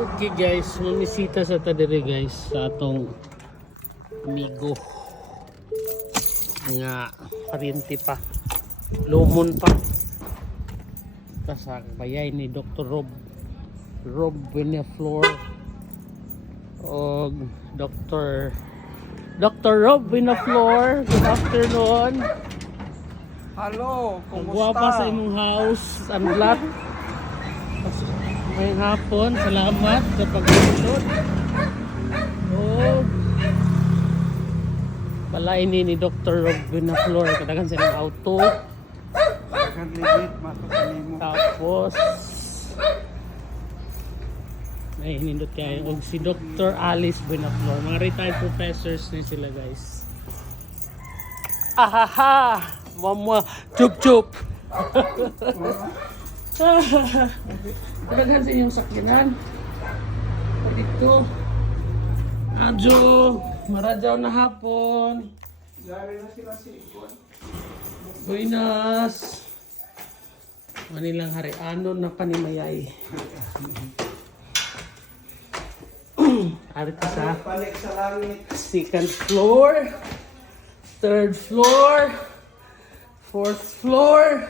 Okay guys, mamisita sa tadiri guys sa atong amigo nga paryente pa, lumon pa sa bayay ni Dr. Rob Vinaflor o Dr. Rob Vinaflor. Good afternoon. Hello, Ang kumusta? guwapa sa imong house and lot. Ngayong hapon, salamat sa pag-upload. Balay ni Dr. Rob Vinaflor, kadagan sa ng auto. Legit, matutunin mo. Tapos ay hinindot kayo og si Dr. Alice Vinaflor. Mga retired professors ni sila guys. Ahaha! Mama, chup. Kadagan sa inyong sakyanan. Dito. Adjo, maradyaw na hapon. Dari na sila si Ikon. Buenas. Manilang harianon na panimayay. Arito sa Balik sa langit. second floor, third floor, fourth floor.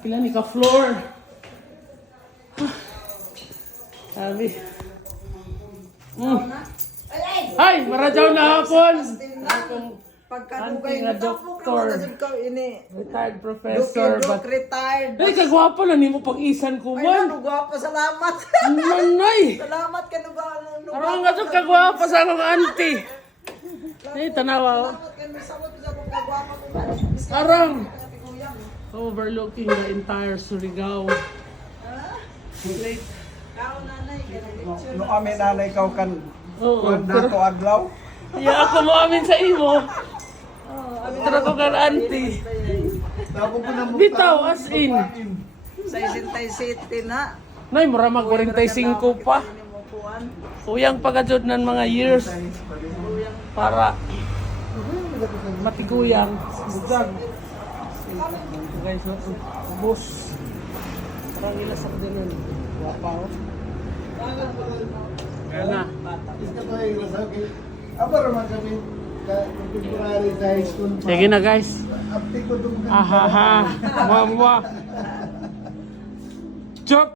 Pila ni ka floor? Sabi. Ay, maradyaw na hapon. Pagkanugay Nga na doktor. ka ini. Retired professor. Dok retired. Ay, kagwapo na ni mo pag-isan ko Ay, man. ano gwapo, salamat. Manay. Salamat ka Arang nga ito kagwapo sa akong auntie. Ay, tanawa. Salamat ka misabot sa kung kagwapo ko. Arang. Overlooking the entire Surigao. Late. Kao nanay, No kami nanay ikaw kan Oo. kuwan dato adlaw. Ya ako mo amin sa imo. Pero ko kan auntie. Tapos po na mo. Bitaw as in. sa Isintay City na. Nay, mura mag 45 pa. Uyang pagajud ng mga years para matiguyang. Budag. Guys, boss. Parang ilasak din nun. Wapa ko. Kaya na. Apa naman kami contemporary sa high school. Sige na guys. Apti ko dong Ahaha. Mama. Chop.